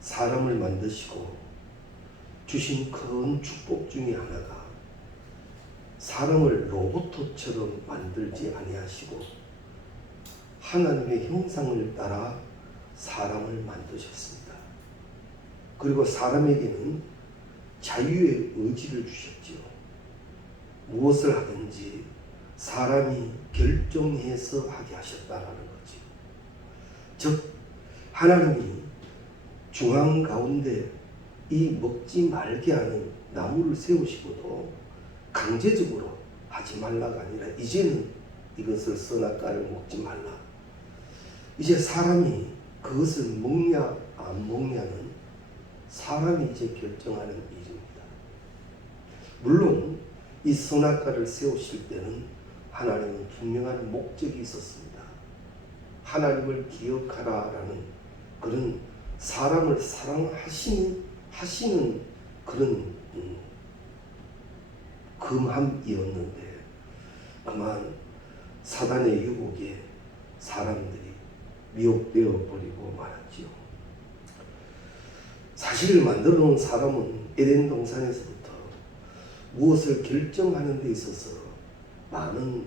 사람을 만드시고 주신 큰 축복 중에 하나가 사람을 로봇처럼 만들지 아니하시고 하나님의 형상을 따라 사람을 만드셨습니다. 그리고 사람에게는 자유의 의지를 주셨지요. 무엇을 하든지 사람이 결정해서 하게 하셨다라는 거지요. 즉 하나님이 중앙 가운데 이 먹지 말게 하는 나무를 세우시고도 강제적으로 하지 말라가 아니라 이제는 이것을 선악과를 먹지 말라. 이제 사람이 그것을 먹냐 안 먹냐는 사람이 이제 결정하는 일입니다. 물론 이 선악과를 세우실 때는 하나님은 분명한 목적이 있었습니다. 하나님을 기억하라라는 그런 사람을 사랑하시는 그런 금함이었는데 그만 사단의 유혹에 사람들이 미혹되어 버리고 말았지요. 사실 만들어 놓은 사람은 에덴 동산에서부터 무엇을 결정하는 데 있어서 많은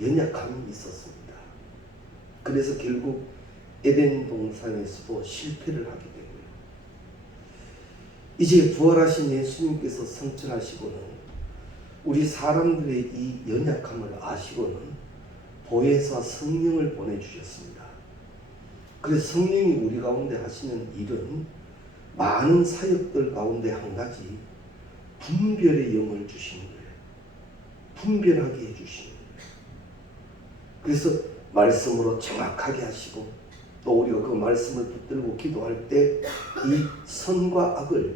연약함이 있었습니다. 그래서 결국 에덴 동산에서도 실패를 하게 되고요. 이제 부활하신 예수님께서 성천하시고는 우리 사람들의 이 연약함을 아시고는 보혜사 성령을 보내주셨습니다. 그래서 성령이 우리 가운데 하시는 일은 많은 사역들 가운데 한 가지 분별의 영을 주시는 거예요. 분별하게 해주시는 거예요. 그래서 말씀으로 정확하게 하시고 또 우리가 그 말씀을 붙들고 기도할 때 이 선과 악을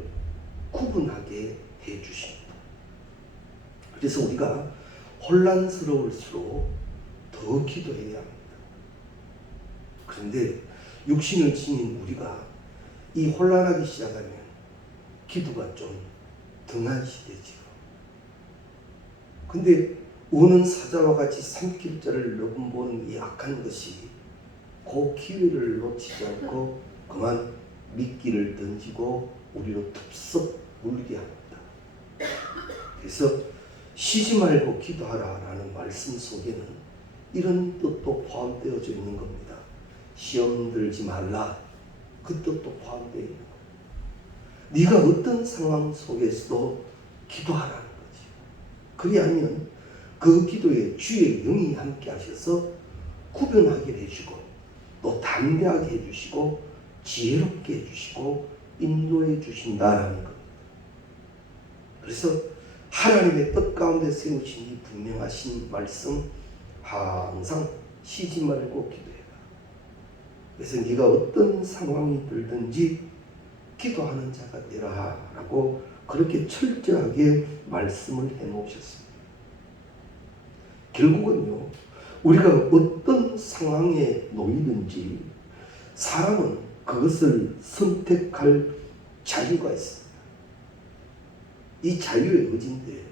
구분하게 해주십니다. 그래서 우리가 혼란스러울수록 더 기도해야 합니다. 그런데 육신을 지닌 우리가 이 혼란하기 시작하면 기도가 좀 등한시되지요. 근데 우는 사자와 같이 삼킬자를 넘보는 이 악한 것이 그 기회를 놓치지 않고 그만 미끼를 던지고 우리로 덥석 물게 합니다. 그래서 쉬지 말고 기도하라라는 말씀 속에는 이런 뜻도 포함되어져 있는 겁니다. 시험 들지 말라, 그 뜻도 포함되어 있는 겁니다. 네가 어떤 상황 속에서도 기도하라는 거지. 그리하면 그 기도에 주의 영이 함께 하셔서 구별하게 해주고 또 담대하게 해주시고 지혜롭게 해주시고 인도해 주신다라는 겁니다. 그래서 하나님의 뜻 가운데 세우신 이 분명하신 말씀 항상 쉬지 말고 기도해라. 그래서 네가 어떤 상황이 들든지 기도하는 자가 되라 라고 그렇게 철저하게 말씀을 해놓으셨습니다. 결국은요, 우리가 어떤 상황에 놓이든지 사람은 그것을 선택할 자유가 있습니다. 이 자유의 의지인데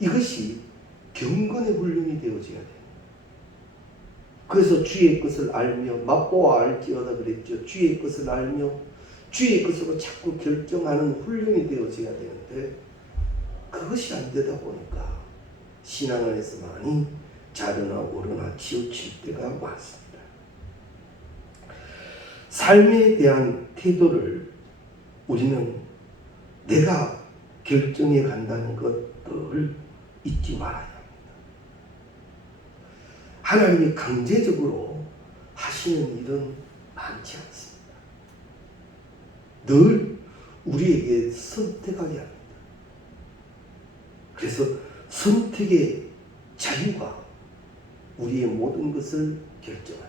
이것이 경건의 훈련이 되어져야 돼요. 그래서 주의 것을 알며 맛보아 알지어다 그랬죠. 주의 것을 알며 주의 것으로 자꾸 결정하는 훈련이 되어져야 되는데 그것이 안 되다 보니까 신앙 안에서 많이 자르나 오르나 치우칠 때가 많습니다. 삶에 대한 태도를 우리는 내가 결정해 간다는 것을 잊지 말아야 합니다. 하나님이 강제적으로 하시는 일은 많지 않습니다. 늘 우리에게 선택하게 합니다. 그래서 선택의 자유가 우리의 모든 것을 결정한다.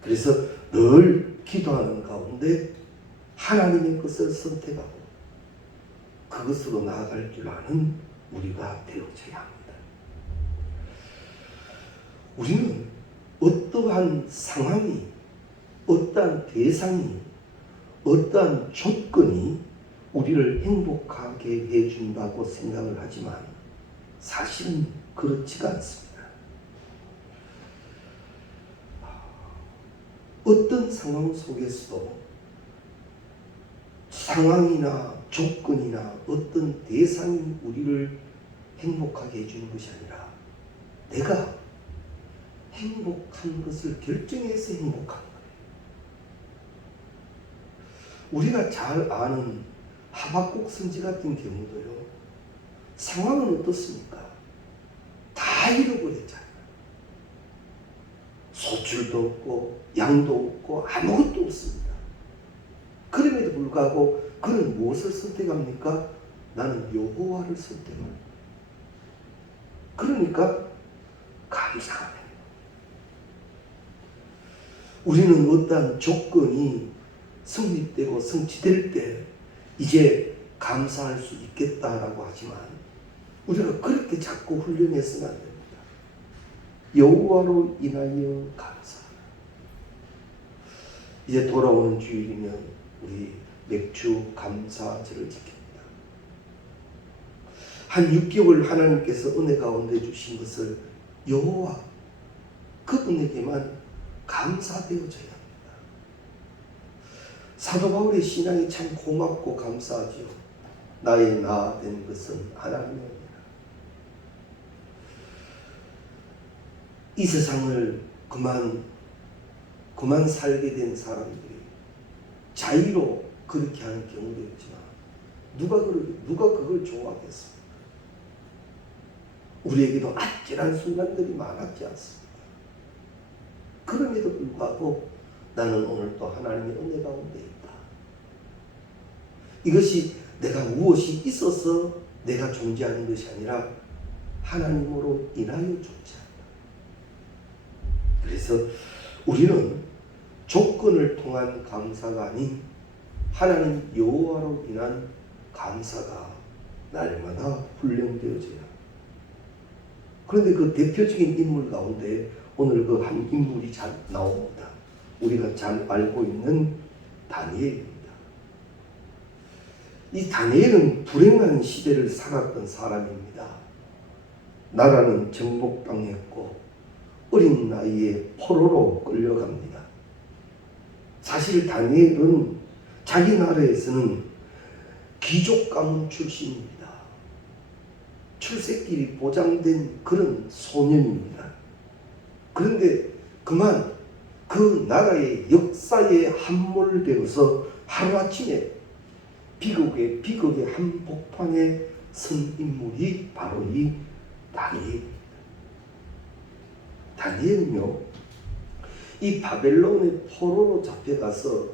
그래서 늘 기도하는 가운데 하나님의 것을 선택하고 그것으로 나아갈 줄 아는 우리가 되어져야 합니다. 우리는 어떠한 상황이, 어떠한 대상이, 어떠한 조건이 우리를 행복하게 해준다고 생각을 하지만 사실은 그렇지가 않습니다. 어떤 상황 속에서도 상황이나 조건이나 어떤 대상이 우리를 행복하게 해주는 것이 아니라 내가 행복한 것을 결정해서 행복한 거예요. 우리가 잘 아는 하박국 선지 같은 경우도요. 상황은 어떻습니까? 다 잃어버렸잖아요. 소출도 없고 양도 없고 아무것도 없습니다. 그럼에도 불구하고 그는 무엇을 선택합니까? 나는 여호와를 선택합니다. 그러니까 감사합니다. 우리는 어떠한 조건이 성립되고 성취될 때 이제 감사할 수 있겠다라고 하지만 우리가 그렇게 자꾸 훈련해서는 안 됩니다. 여호와로 인하여 감사. 이제 돌아오는 주일이면 우리 맥주 감사절을 지킵니다. 한 6개월 하나님께서 은혜 가운데 주신 것을 여호와 그분에게만 감사되어져야 합니다. 사도 바울의 신앙이 참 고맙고 감사하지요. 나의 나 된 것은 하나님이니라. 이 세상을 그만 살게 된 사람들이 자의로 그렇게 하는 경우도 있지만 누가 그걸 좋아하겠습니까? 우리에게도 아찔한 순간들이 많았지 않습니까? 그럼에도 불구하고 나는 오늘 또 하나님의 은혜 가운데 있다. 이것이 내가 무엇이 있어서 내가 존재하는 것이 아니라 하나님으로 인하여 존재한다. 그래서 우리는 조건을 통한 감사가 아닌 하나님 여호와로 인한 감사가 날마다 훈련되어져야 합니다. 그런데 그 대표적인 인물 가운데 오늘 그 한 인물이 잘 나옵니다. 우리가 잘 알고 있는 다니엘입니다. 이 다니엘은 불행한 시대를 살았던 사람입니다. 나라는 정복당했고 어린 나이에 포로로 끌려갑니다. 사실 다니엘은 자기 나라에서는 귀족 가문 출신입니다. 출세길이 보장된 그런 소년입니다. 그런데 그만 그 나라의 역사에 함몰되어서 하루아침에 비극의 한복판에 선 인물이 바로 이 다니엘입니다. 다니엘은요, 이 바벨론의 포로로 잡혀가서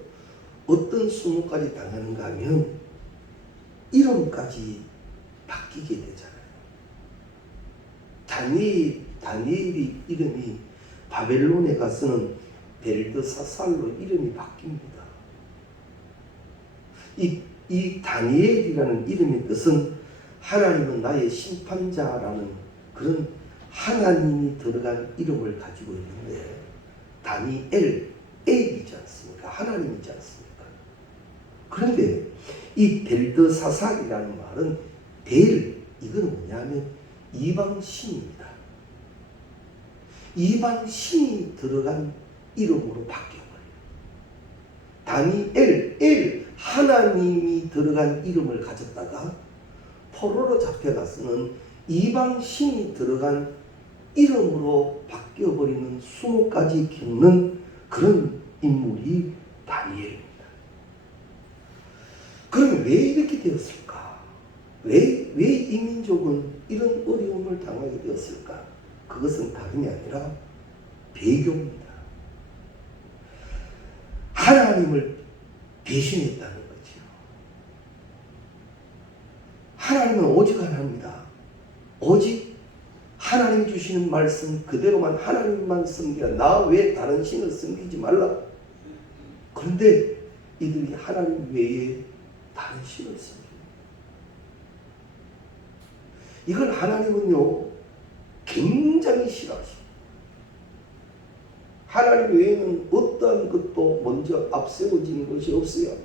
어떤 수모까지 당하는가 하면 이름까지 바뀌게 되잖아요. 다니엘이 이름이 바벨론에 가서는 벨드사살로 이름이 바뀝니다. 이 다니엘이라는 이름의 뜻은 하나님은 나의 심판자라는 그런 하나님이 들어간 이름을 가지고 있는데 다니엘, 엘이지 않습니까? 하나님이지 않습니까? 그런데 이 벨드사살이라는 말은 이건 뭐냐면 이방신입니다. 이방신이 들어간 이름으로 바뀌어버려요. 다니엘, 하나님이 들어간 이름을 가졌다가 포로로 잡혀가서는 이방신이 들어간 이름으로 바뀌어버리는 수모까지 겪는 그런 인물이 다니엘입니다. 그럼 왜 이렇게 되었을까? 왜 이 민족은 이런 어려움을 당하게 되었을까? 그것은 다름이 아니라 배교입니다. 하나님을 배신했다는 거죠. 하나님은 오직 하나입니다. 오직 하나님 주시는 말씀 그대로만 하나님만 섬기라. 나 외에 다른 신을 섬기지 말라. 그런데 이들이 하나님 외에 다른 신을 섬깁니다. 이걸 하나님은요 굉장히 싫어하십니다. 하나님 외에는 어떠한 것도 먼저 앞세워지는 것이 없어요.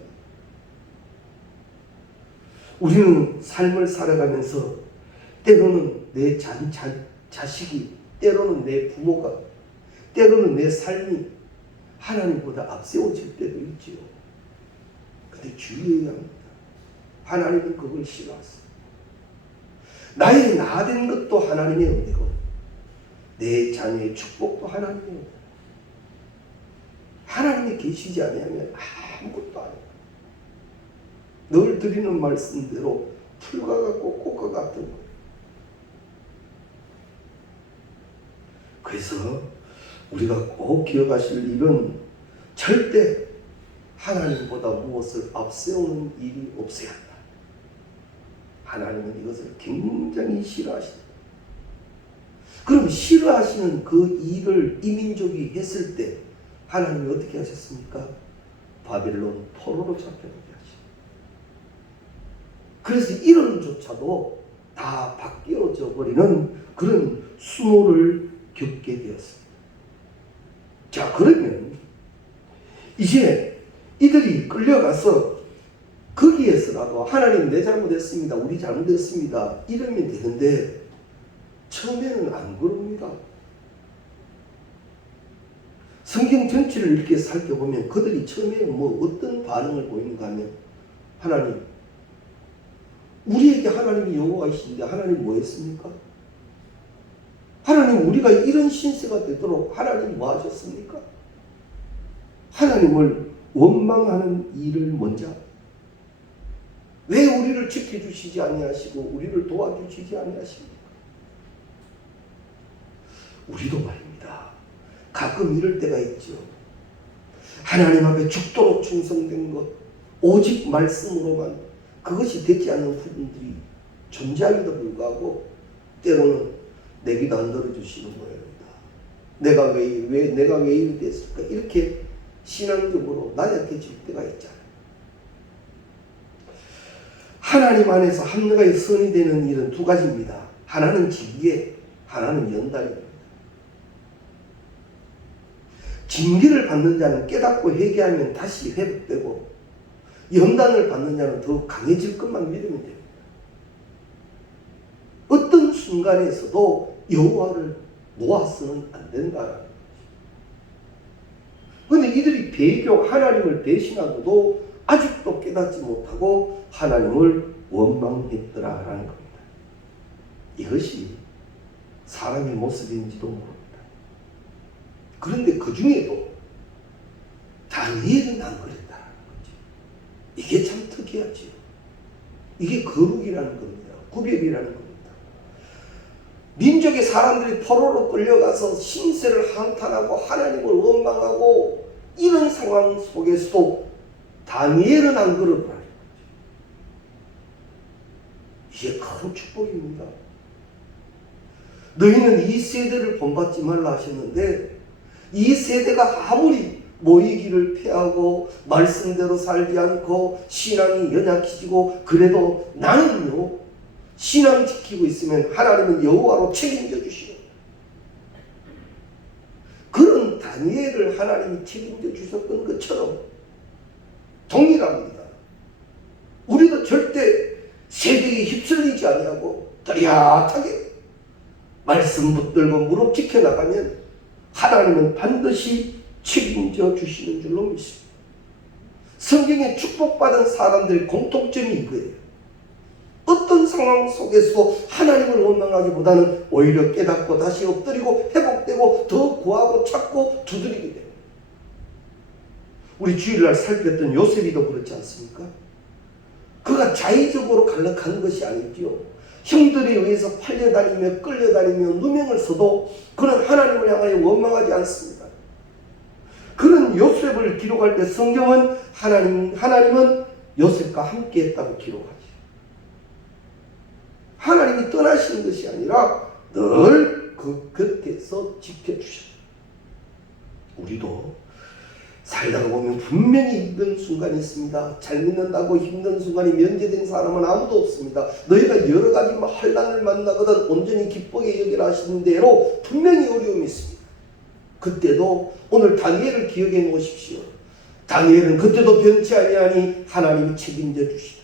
우리는 삶을 살아가면서 때로는 내 자식이, 때로는 내 부모가, 때로는 내 삶이 하나님보다 앞세워질 때도 있지요. 근데 때 주의해야 합니다. 하나님은 그걸 싫어하세요. 나의 나된 것도 하나님의 은혜고 내 자녀의 축복도 하나님의 은혜. 하나님이 계시지 않으면 아무것도 안 해요. 늘 드리는 말씀대로 풀과 같고 꽃과 같은 거예요. 그래서 우리가 꼭 기억하실 일은 절대 하나님보다 무엇을 앞세우는 일이 없어야 한다. 하나님은 이것을 굉장히 싫어하신다. 그럼 싫어하시는 그 일을 이민족이 했을 때 하나님이 어떻게 하셨습니까? 바벨론 포로로 잡혀가게 하시고, 그래서 이론조차도 다 바뀌어져 버리는 그런 수모를 겪게 되었습니다. 자, 그러면 이제 이들이 끌려가서 거기에서라도 하나님 내 잘못했습니다, 우리 잘못했습니다 이러면 되는데 처음에는 안 그럽니다. 성경 전체를 이렇게 살펴보면 그들이 처음에 어떤 반응을 보이는가 하면, 하나님, 우리에게 하나님이 여호와이신데 하나님 뭐 했습니까? 하나님, 우리가 이런 신세가 되도록 하나님 뭐 하셨습니까? 하나님을 원망하는 일을 먼저, 왜 우리를 지켜주시지 아니하시고 우리를 도와주시지 아니하십니까? 우리도 말입니다. 가끔 이럴 때가 있죠. 하나님 앞에 죽도록 충성된 것, 오직 말씀으로만, 그것이 되지 않는 부분들이 존재하기도 불구하고 때로는 내 기도 안 들어주시는 모양입니다. 내가 왜 이렇게 됐을까? 이렇게 신앙적으로 나약해질 때가 있잖아요. 하나님 안에서 합력하여 선이 되는 일은 두 가지입니다. 하나는 징계, 하나는 연단입니다. 징계를 받는 자는 깨닫고 회개하면 다시 회복되고, 연단을 받는 자는 더 강해질 것만 믿으면 됩니다. 어떤 순간에서도 여호와를 놓아서는 안 된다는 거죠. 그런데 이들이 배교, 하나님을 배신하고도 아직도 깨닫지 못하고 하나님을 원망했더라라는 겁니다. 이것이 사람의 모습인지도 모릅니다. 그런데 그 중에도 다니엘은 안 그랬다는 거죠. 이게 참 특이하죠. 이게 거룩이라는 겁니다. 구별이라는 겁니다. 민족의 사람들이 포로로 끌려가서 신세를 한탄하고 하나님을 원망하고 이런 상황 속에서도 다니엘은 안 그러더라는 거죠. 이게 큰 축복입니다. 너희는 이 세대를 본받지 말라 하셨는데, 이 세대가 아무리 모이기를 피하고 말씀대로 살지 않고 신앙이 연약해지고 그래도 나는요 신앙 지키고 있으면 하나님은 여호와로 책임져 주시고, 그런 다니엘을 하나님이 책임져 주셨던 것처럼 동일합니다. 우리도 절대 세대에 휩쓸리지 아니하고 또렷하게 말씀 붙들고 무릎 지켜나가면 하나님은 반드시 책임져 주시는 줄로 믿습니다. 성경에 축복받은 사람들의 공통점이 이거예요. 어떤 상황 속에서도 하나님을 원망하기보다는 오히려 깨닫고 다시 엎드리고 회복되고 더 구하고 찾고 두드리게 됩니다. 우리 주일날 살폈던 요셉이도 그렇지 않습니까? 그가 자의적으로 갈락한 것이 아니지요. 형들에 의해서 팔려다니며 끌려다니며 누명을 써도 그는 하나님을 향하여 원망하지 않습니다. 그런 요셉을 기록할 때 성경은 하나님은 요셉과 함께 했다고 기록하죠. 하나님이 떠나시는 것이 아니라 늘 그 곁에서 지켜주셨다. 우리도 살다가 보면 분명히 힘든 순간이 있습니다. 잘 믿는다고 힘든 순간이 면제된 사람은 아무도 없습니다. 너희가 여러 가지 환난을 만나거든 온전히 기쁘게 여기라 하시는 대로 분명히 어려움이 있습니다. 그때도 오늘 다니엘을 기억해 놓으십시오. 다니엘은 그때도 변치 아니하니 하나님이 책임져 주시다.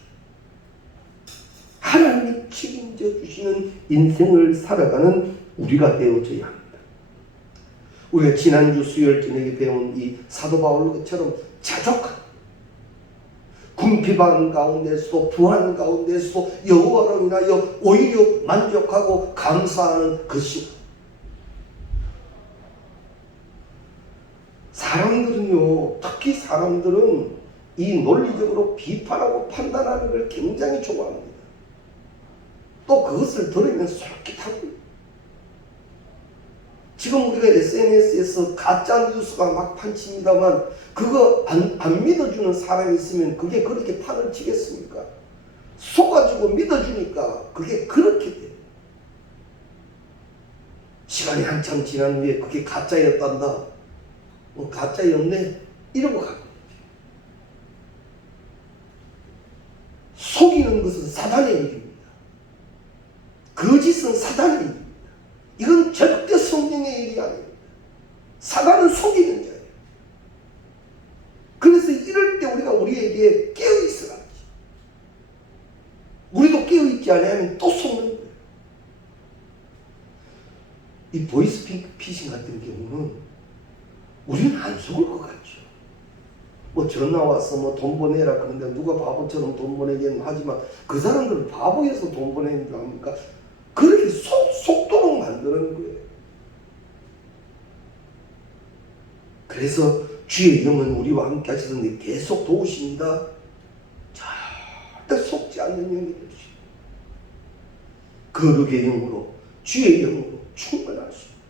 하나님이 책임져 주시는 인생을 살아가는 우리가 되어져야 합니다. 우리가 지난주 수요일 저녁에 배운 이 사도 바울처럼 자족한 궁핍한 가운데서도 부한 가운데서도 여호와로 인하여 오히려 만족하고 감사하는 그 신앙. 사람들은요, 특히 사람들은 이 논리적으로 비판하고 판단하는 걸 굉장히 좋아합니다. 또 그것을 들으면 솔깃하고. 지금 우리가 SNS에서 가짜 뉴스가 막 판칩니다만 그거 안 믿어주는 사람이 있으면 그게 그렇게 판을 치겠습니까? 속아주고 믿어주니까 그게 그렇게 돼요. 시간이 한참 지난 후에 그게 가짜였단다. 가짜였네? 이러고 가는 거죠. 속이는 것은 사단의 일입니다. 거짓은 사단의 일입니다. 이건 절대 성령의 일이 아닙니다. 사단은 속이는 자예요. 그래서 이럴 때 우리가 우리에게 깨어있어야 하지. 우리도 깨어있지 않으면 또 속는 거예요. 이 보이스피싱 같은 경우는 우리는 안 속을 것 같죠. 뭐 전화 와서 돈 보내라 그러는데 누가 바보처럼 돈 보내긴 하지만 그 사람들은 바보여서 돈 보내는 거 합니까? 그렇게 속도록 만드는 거예요. 그래서 주의 영은 우리와 함께 하시던데 계속 도우십니다. 절대 속지 않는 영이 되십니다. 거룩의 영으로 주의 영으로 충만할 수 있습니다.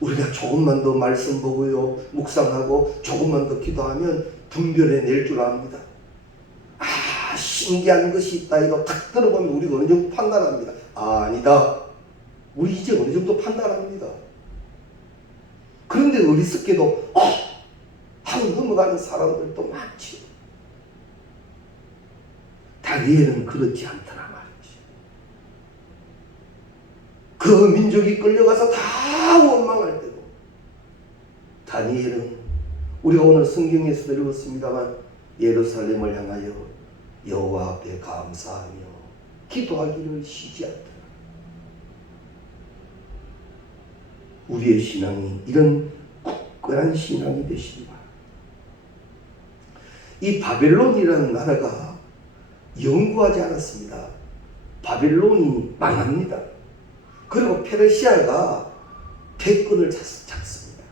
우리가 조금만 더 말씀 보고요, 묵상하고 조금만 더 기도하면 분별해 낼 줄 압니다. 신기한 것이 있다 이거 딱 들어보면 우리가 어느 정도 판단합니다. 아니다. 우리 이제 어느 정도 판단합니다. 그런데 어리석게도 하고 넘어가는 사람들도 많지. 다니엘은 그렇지 않더라 말이지. 그 민족이 끌려가서 다 원망할 때도 다니엘은 우리가 오늘 성경에서도 읽었습니다만 예루살렘을 향하여 여호와 앞에 감사하며 기도하기를 쉬지 않더라. 우리의 신앙이 이런 굳건한 신앙이 되시기 바랍니다. 이 바벨론이라는 나라가 영구하지 않았습니다. 바벨론이 망합니다. 그리고 페르시아가 패권을 잡습니다.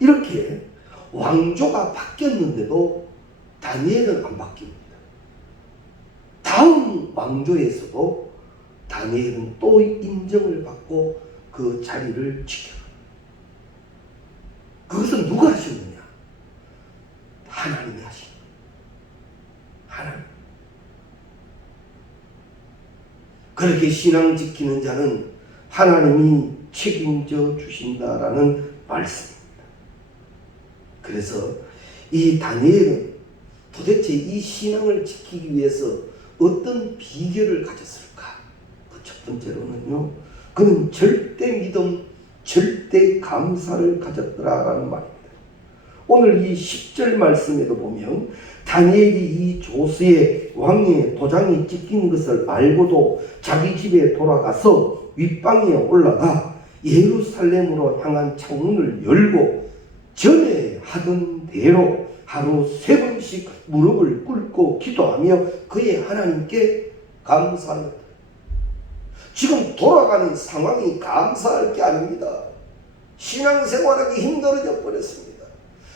이렇게 왕조가 바뀌었는데도 다니엘은 안 바뀝니다. 다음 왕조에서도 다니엘은 또 인정을 받고 그 자리를 지켜갑니다. 그것은 누가 하셨느냐? 하나님이 하신 거예요. 하나님. 그렇게 신앙 지키는 자는 하나님이 책임져 주신다라는 말씀입니다. 그래서 이 다니엘은 도대체 이 신앙을 지키기 위해서 어떤 비결을 가졌을까? 그 첫 번째로는요, 그는 절대 믿음, 절대 감사를 가졌더라라는 말입니다. 오늘 이 10절 말씀에도 보면 다니엘이 이 조스의 왕의 도장이 찍힌 것을 알고도 자기 집에 돌아가서 윗방에 올라가 예루살렘으로 향한 창문을 열고 전에 하던 대로 하루 3번씩 무릎을 꿇고 기도하며 그의 하나님께 감사하였다. 지금 돌아가는 상황이 감사할 게 아닙니다. 신앙생활하기 힘들어져 버렸습니다.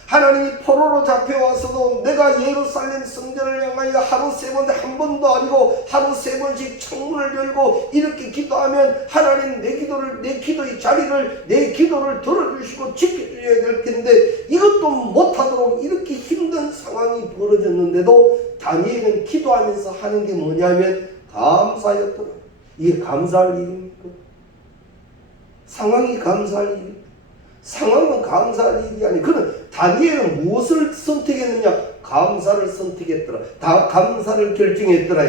하나님이 포로로 잡혀와서도 내가 예루살렘 성전을 향하여 하루 3번, 한 번도 아니고 하루 3번씩 창문을 열고 이렇게 기도하면 하나님 내 기도의 자리를, 내 기도를 들어주시고 지켜주셔야 될 텐데 이것도 못하도록 이렇게 힘든 상황이 벌어졌는데도 다니엘은 기도하면서 하는 게 뭐냐면 감사였더라. 이게 감사할 일입니까? 상황이 감사할 일입니까? 상황은 감사할 일이 아니. 그는 다니엘은 무엇을 선택했느냐? 감사를 선택했더라. 다 감사를 결정했더라.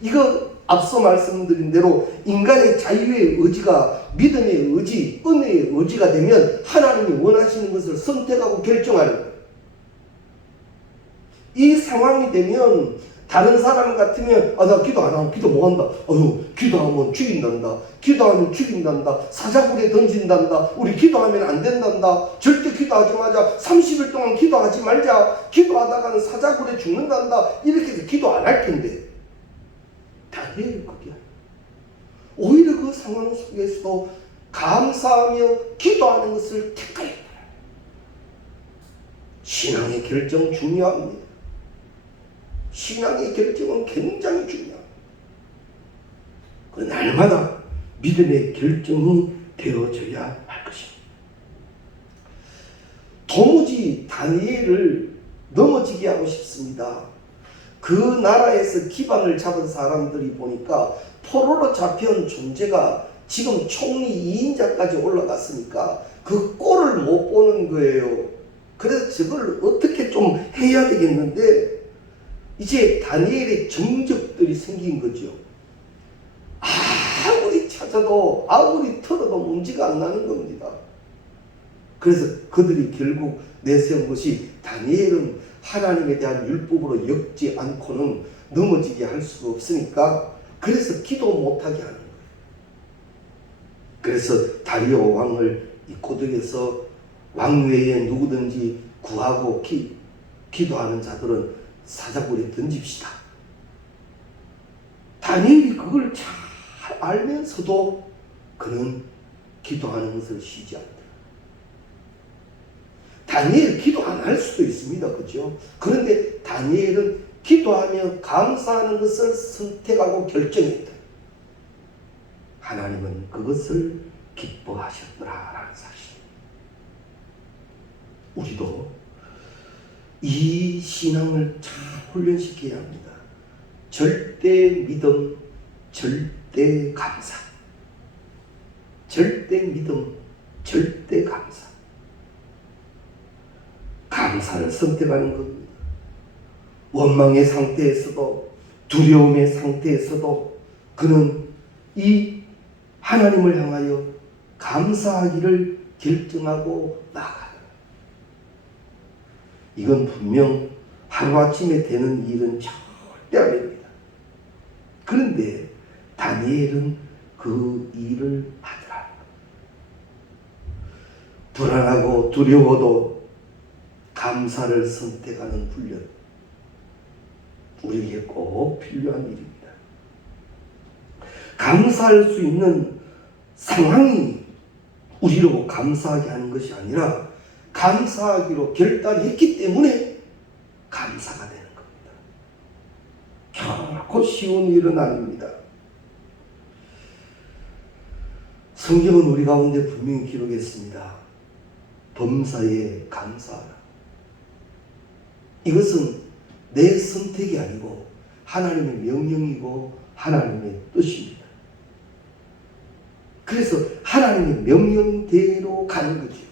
이거 앞서 말씀드린 대로 인간의 자유의 의지가 믿음의 의지, 은혜의 의지가 되면 하나님이 원하시는 것을 선택하고 결정하는 거예요. 이 상황이 되면 다른 사람 같으면 나 기도 안 하면 기도 못 한다. 기도하면 죽인단다. 기도하면 죽인단다. 사자굴에 던진단다. 우리 기도하면 안 된단다. 절대 기도하지 마자. 30일 동안 기도하지 말자. 기도하다가는 사자굴에 죽는단다. 이렇게 기도 안 할 텐데 다니엘은 그게 아니야. 오히려 그 상황 속에서도 감사하며 기도하는 것을 택하였다. 신앙의 결정 중요합니다. 신앙의 결정은 굉장히 중요합니다. 그 날마다 믿음의 결정이 되어져야 할 것입니다. 도무지 다니엘을 넘어지게 하고 싶습니다. 그 나라에서 기반을 잡은 사람들이 보니까 포로로 잡혀온 존재가 지금 총리 2인자까지 올라갔으니까 그 꼴을 못 보는 거예요. 그래서 저걸 어떻게 좀 해야 되겠는데 이제 다니엘의 정적들이 생긴 거죠. 아무리 찾아도 아무리 털어도 문제가 안 나는 겁니다. 그래서 그들이 결국 내세운 것이 다니엘은 하나님에 대한 율법으로 엮지 않고는 넘어지게 할 수가 없으니까 그래서 기도 못하게 하는 거예요. 그래서 다리오 왕을 입고득에서 왕 외에 누구든지 구하고 기도하는 자들은 사자굴에 던집시다. 다니엘이 그걸 잘 알면서도 그는 기도하는 것을 쉬지 않다. 다니엘 기도 안 할 수도 있습니다. 그죠? 그런데 다니엘은 기도하며 감사하는 것을 선택하고 결정했다. 하나님은 그것을 기뻐하셨더라라는 사실. 우리도 이 신앙을 잘 훈련시켜야 합니다. 절대 믿음, 절대 감사. 절대 믿음, 절대 감사. 감사를 선택하는 겁니다. 원망의 상태에서도 두려움의 상태에서도 그는 이 하나님을 향하여 감사하기를 결정하고 나아가요. 이건 분명 하루아침에 되는 일은 절대 아닙니다. 그런데 다니엘은 그 일을 하더라. 불안하고 두려워도 감사를 선택하는 훈련, 우리에게 꼭 필요한 일입니다. 감사할 수 있는 상황이 우리로 감사하게 하는 것이 아니라 감사하기로 결단했기 때문에 감사가 되는 겁니다. 결코 쉬운 일은 아닙니다. 성경은 우리 가운데 분명히 기록했습니다. 범사에 감사하라. 이것은 내 선택이 아니고 하나님의 명령이고 하나님의 뜻입니다. 그래서 하나님의 명령대로 가는 거죠.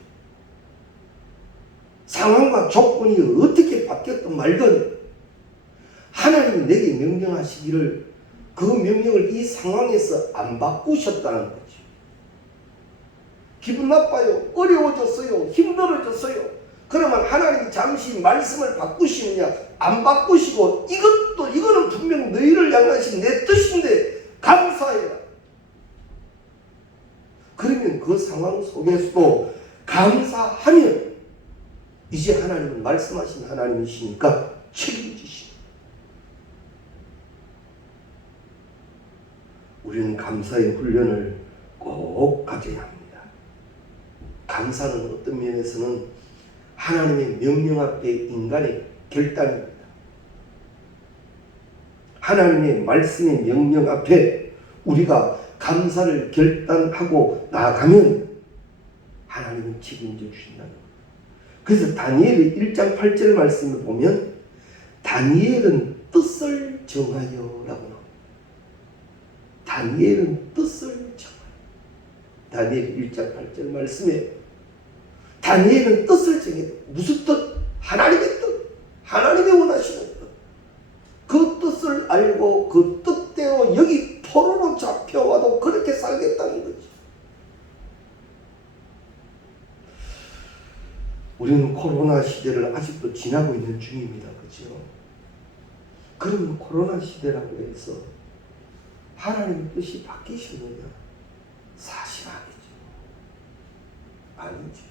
상황과 조건이 어떻게 바뀌었든 말든 하나님이 내게 명령하시기를 그 명령을 이 상황에서 안 바꾸셨다는 거죠. 기분 나빠요. 어려워졌어요. 힘들어졌어요. 그러면 하나님이 잠시 말씀을 바꾸시느냐? 안 바꾸시고 이거는 분명 너희를 향하신 내 뜻인데 감사해라. 그러면 그 상황 속에서도 감사하면 이제 하나님은 말씀하신 하나님이시니까 책임지시오. 우리는 감사의 훈련을 꼭 가져야 합니다. 감사는 어떤 면에서는 하나님의 명령 앞에 인간의 결단입니다. 하나님의 말씀의 명령 앞에 우리가 감사를 결단하고 나아가면 하나님은 책임져 주신다는 거예요. 그래서 다니엘의 1장 8절 말씀을 보면 다니엘은 뜻을 정하여 라고 나옵니다. 다니엘은 뜻을 정하여. 다니엘 1장 8절 말씀에 다니엘은 뜻을 정해. 무슨 뜻? 하나님의 뜻. 하나님의 원하시는 뜻. 그 뜻을 알고 그 뜻대로 여기 포로로 잡혀와도 그렇게 살겠다는 거지. 우리는 코로나 시대를 아직도 지나고 있는 중입니다. 그렇죠? 그럼 코로나 시대라고 해서 하나님의 뜻이 바뀌셨느냐? 사실 아니죠. 아니죠.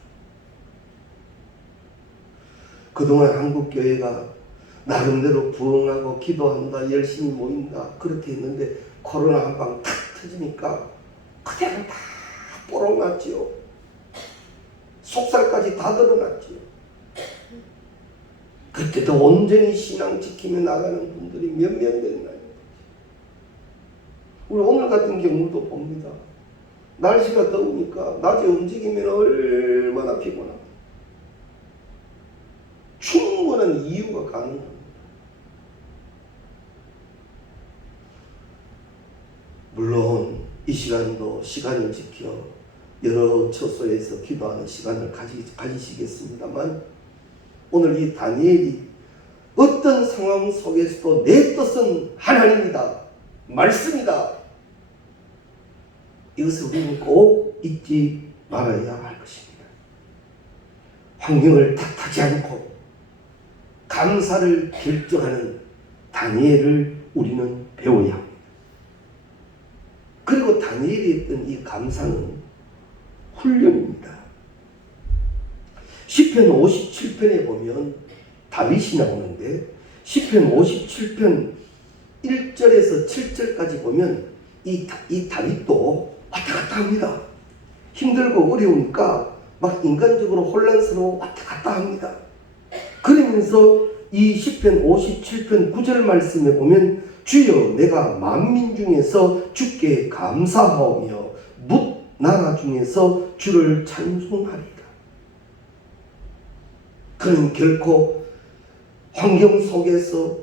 그동안 한국교회가 나름대로 부흥하고 기도한다, 열심히 모인다 그렇게 했는데 코로나 한 방 탁 터지니까 그대로 다 뽀록났지요. 속살까지 다 드러났지요. 그때도 온전히 신앙 지키며 나가는 분들이 몇 명 됐나요? 우리 오늘 같은 경우도 봅니다. 날씨가 더우니까 낮에 움직이면 얼마나 피곤합니다. 충분한 이유가 가능합니다. 물론 이 시간도 시간을 지켜 여러 처소에서 기도하는 시간을 가지시겠습니다만 오늘 이 다니엘이 어떤 상황 속에서도 내 뜻은 하나님이다. 말씀이다. 이것을 우리는 꼭 잊지 말아야 할 것입니다. 환경을 탓하지 않고 감사를 결정하는 다니엘을 우리는 배워야 합니다. 그리고 다니엘이 했던 이 감사는 훈련입니다. 시편 57편에 보면 다윗이 나오는데 시편 57편 1절에서 7절까지 보면 이 다윗도 왔다 갔다 합니다. 힘들고 어려우니까 막 인간적으로 혼란스러워 왔다 갔다 합니다. 그러면서 이 시편 57편 9절 말씀에 보면 주여 내가 만민 중에서 주께 감사하오며 뭇 나라 중에서 주를 찬송하리라. 그는 결코 환경 속에서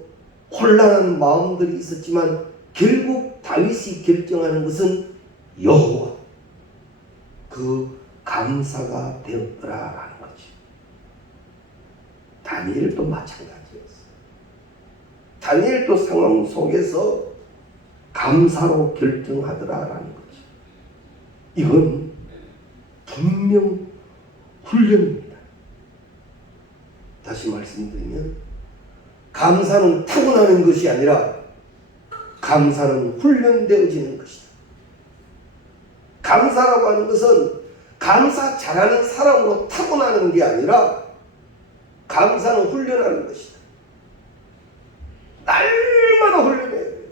혼란한 마음들이 있었지만 결국 다윗이 결정하는 것은 여호와 그 감사가 되었더라라는 거지. 다니엘도 마찬가지였어. 다니엘도 상황 속에서 감사로 결정하더라라는 거지. 이건 분명 훈련입니다. 다시 말씀드리면 감사는 타고나는 것이 아니라 감사는 훈련되어지는 것이다. 감사라고 하는 것은 감사 잘하는 사람으로 타고나는 게 아니라 감사는 훈련하는 것이다. 날마다 훈련해야 돼요.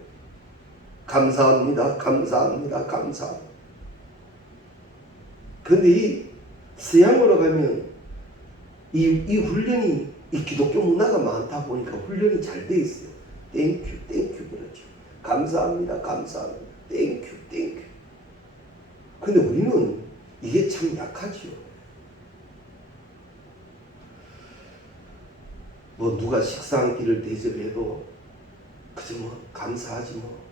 감사합니다. 감사합니다. 감사합니다. 그런데 이 서양으로 가면 이 훈련이 이 기독교 문화가 많다 보니까 훈련이 잘 돼 있어요. 땡큐 땡큐 그렇죠. 감사합니다. 감사합니다. 땡큐 땡큐. 근데 우리는 이게 참 약하지요. 뭐 누가 식사 한 끼를 대접해도 그저 뭐 감사하지 뭐.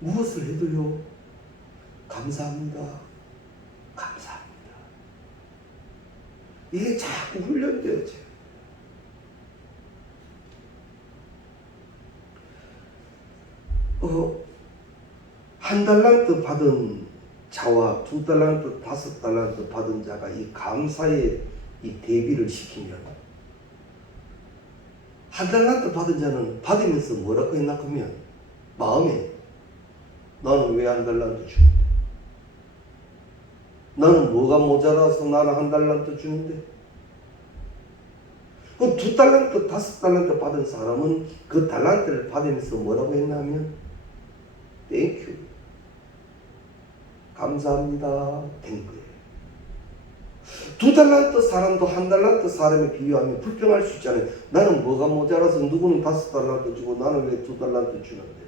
무엇을 해도요. 감사합니다. 감사합니다. 이게 자꾸 훈련되어져요. 한 달란트 받은 자와 두 달란트, 5달란트 받은 자가 이 감사에 이 대비를 시키면 한 달란트 받은 자는 받으면서 뭐라고 했나 하면 마음에 나는 왜 한 달란트 주는데? 나는 뭐가 모자라서 나는 한 달란트 주는데? 그 2달란트, 5달란트 받은 사람은 그 달란트를 받으면서 뭐라고 했냐면 땡큐 감사합니다 된 거예요. 2달란트 사람도 1달란트 사람에 비유하면 불평할 수 있잖아요. 나는 뭐가 모자라서 누구는 5달란트 주고 나는 왜 2달란트 주는데?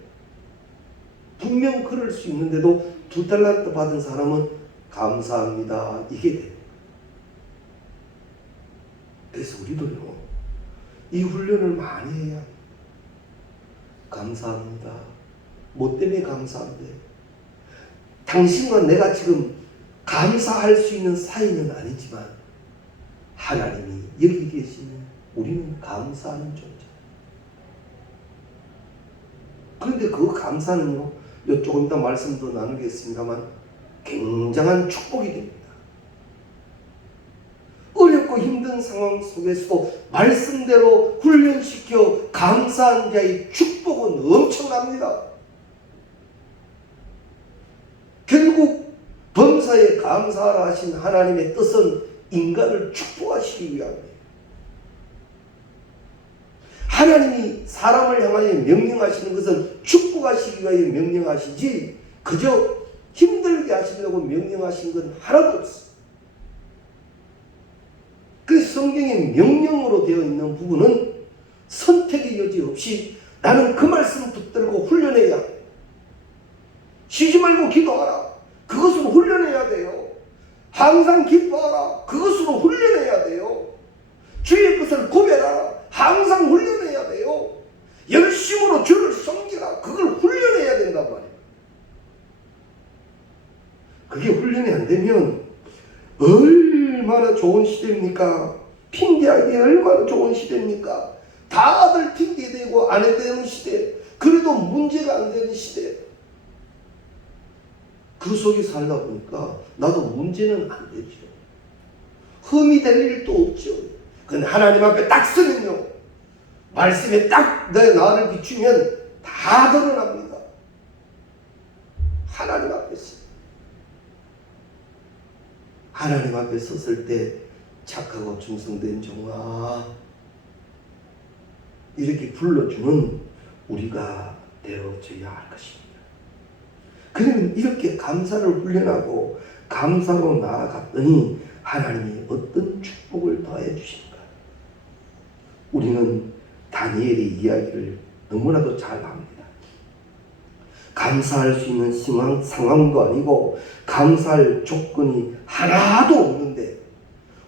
분명 그럴 수 있는데도 2달란트 받은 사람은 감사합니다 이게 돼요. 그래서 우리도요 이 훈련을 많이 해야 해요. 감사합니다. 뭐 때문에 감사한데? 당신과 내가 지금 감사할 수 있는 사이는 아니지만 하나님이 여기 계시면 우리는 감사하는 존재. 그런데 그 감사는요 조금 이따 말씀도 나누겠습니다만 굉장한 축복이 됩니다. 어렵고 어렵고 힘든 상황 속에서도 말씀대로 훈련시켜 감사한 자의 축복은 엄청납니다. 결국 범사에 감사하라 하신 하나님의 뜻은 인간을 축복하시기 위함이에요. 하나님이 사람을 향하여 명령하시는 것은 축복하시기 위하여 명령하시지 그저 힘들게 하시려고 명령하신 건 하나도 없어요. 그래서 성경에 명령으로 되어 있는 부분은 선택의 여지 없이 나는 그 말씀 붙들고 훈련해야 해. 쉬지 말고 기도하라. 그것으로 훈련해야 돼요. 항상 기뻐하라. 그것으로 훈련해야 돼요. 주의 것을 고백하라. 항상 훈련해야 돼요. 열심으로 주를 섬기라. 그걸 훈련해야 된단 말이에요. 그게 훈련이 안 되면 얼마나 좋은 시대입니까? 핑계하기 얼마나 좋은 시대입니까? 다들 핑계대고 안 해대는 시대. 그래도 문제가 안 되는 시대. 그 속에 살다 보니까 나도 문제는 안 되죠. 흠이 될 일도 없죠. 근데 하나님 앞에 딱 서면요, 말씀에 딱 내 나를 비추면 다 드러납니다. 하나님 앞에 서 하나님 앞에 섰을 때 착하고 충성된 종아 이렇게 불러주는 우리가 되어져야 할 것입니다. 그러면 이렇게 감사를 훈련하고 감사로 나아갔더니 하나님이 어떤 축복을 더해 주신가? 우리는 다니엘의 이야기를 너무나도 잘 압니다. 감사할 수 있는 상황도 아니고 감사할 조건이 하나도 없는데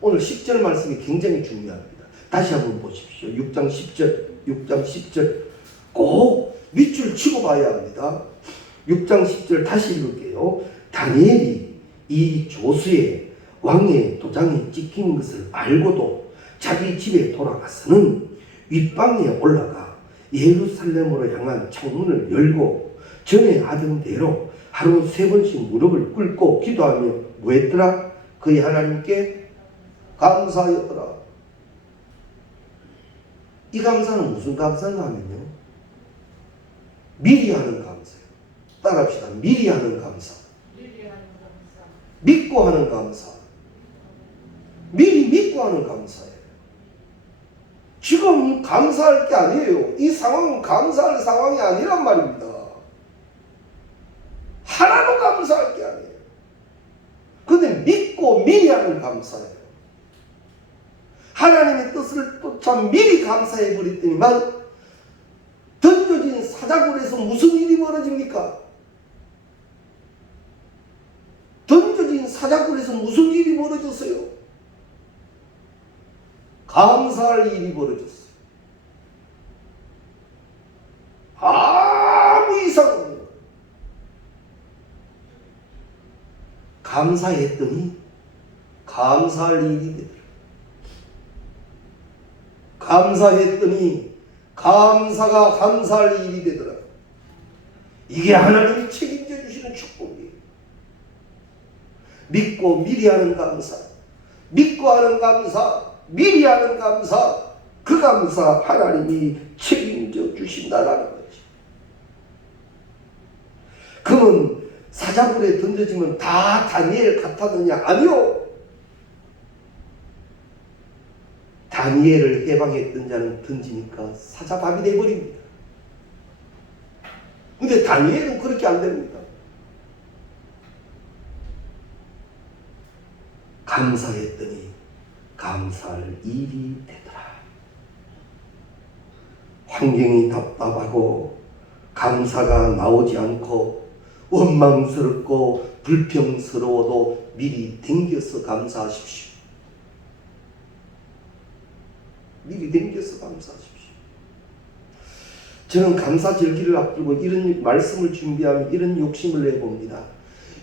오늘 10절 말씀이 굉장히 중요합니다. 다시 한번 보십시오. 6장 10절 꼭 밑줄 치고 봐야 합니다. 6장 10절 다시 읽을게요. 다니엘이 이 조수의 왕의 도장이 찍힌 것을 알고도 자기 집에 돌아가서는 윗방에 올라가 예루살렘으로 향한 창문을 열고 전에 하던 대로 하루 3번씩 무릎을 꿇고 기도하며 뭐 했더라? 그의 하나님께 감사하였더라. 이 감사는 무슨 감사인가 하면요, 미리 하는 감사예요. 따라합시다. 미리 하는 감사. 믿고 하는 감사. 미리 믿고 하는 감사예요. 지금 감사할 게 아니에요. 이 상황은 감사할 상황이 아니란 말입니다. 하나도 감사할 게 아니에요. 그런데 믿고 미리 하는 감사예요. 하나님의 뜻을 또 참 미리 감사해 버렸더니만 던져진 사자굴에서 무슨 일이 벌어집니까? 던져진 사자굴에서 무슨 일이 벌어졌어요? 감사할 일이 벌어졌어요. 아무 이상 없는 거예요. 감사했더니 감사할 일이 되더라. 감사했더니 감사가 감사할 일이 되더라. 이게 하나님이 책임져 주시는 축복이에요. 믿고 미리 하는 감사, 믿고 하는 감사, 미리 하는 감사, 그 감사 하나님이 책임져 주신다라는 거죠. 그러면 사자굴에 던져지면 다 다니엘 같았느냐? 아니요. 다니엘을 해방했던 자는 던지니까 사자밥이 되어버립니다. 근데 다니엘은 그렇게 안 됩니다. 감사했더니 감사할 일이 되더라. 환경이 답답하고 감사가 나오지 않고 원망스럽고 불평스러워도 미리 댕겨서 감사하십시오. 미리 댕겨서 감사하십시오. 저는 감사절기를 앞두고 이런 말씀을 준비하면 이런 욕심을 내봅니다.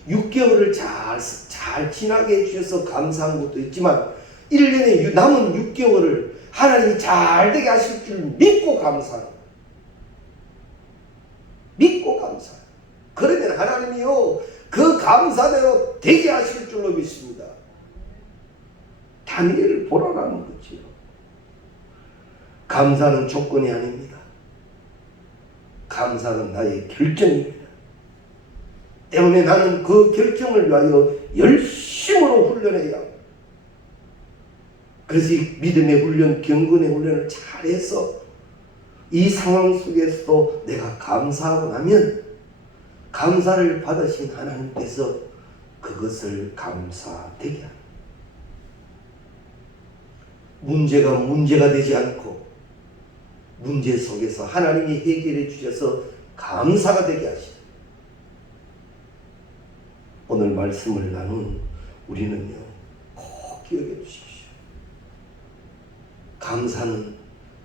6개월을 잘 지나게 해주셔서 감사한 것도 있지만 1년에 남은 6개월을 하나님이 잘 되게 하실 줄 믿고 감사해요. 믿고 감사해요. 그러면 하나님이요, 그 감사대로 되게 하실 줄로 믿습니다. 다니엘을 보라라는 거지요. 감사는 조건이 아닙니다. 감사는 나의 결정입니다. 때문에 나는 그 결정을 위하여 열심으로 훈련해야 합니다. 그래서 이 믿음의 훈련, 경건의 훈련을 잘해서 이 상황 속에서도 내가 감사하고 나면 감사를 받으신 하나님께서 그것을 감사되게 합니다. 문제가 되지 않고 문제 속에서 하나님이 해결해 주셔서 감사가 되게 하시다. 오늘 말씀을 나눈 우리는요, 꼭 기억해 주십시오. 감사는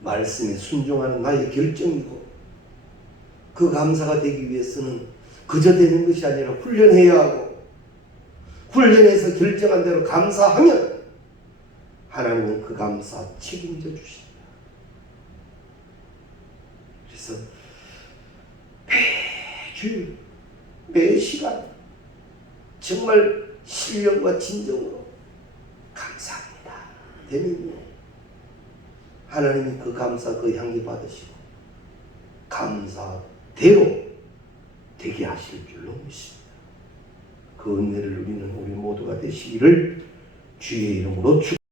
말씀에 순종하는 나의 결정이고, 그 감사가 되기 위해서는 그저 되는 것이 아니라 훈련해야 하고, 훈련해서 결정한 대로 감사하면 하나님은 그 감사 책임져 주십니다. 그래서 매주 매시간 정말 신령과 진정으로 감사합니다 되면요, 하나님이 그 감사, 그 향기 받으시고 감사대로 되게 하실 줄로 믿습니다. 그 은혜를 누리는 우리 모두가 되시기를 주의 이름으로 축복합니다.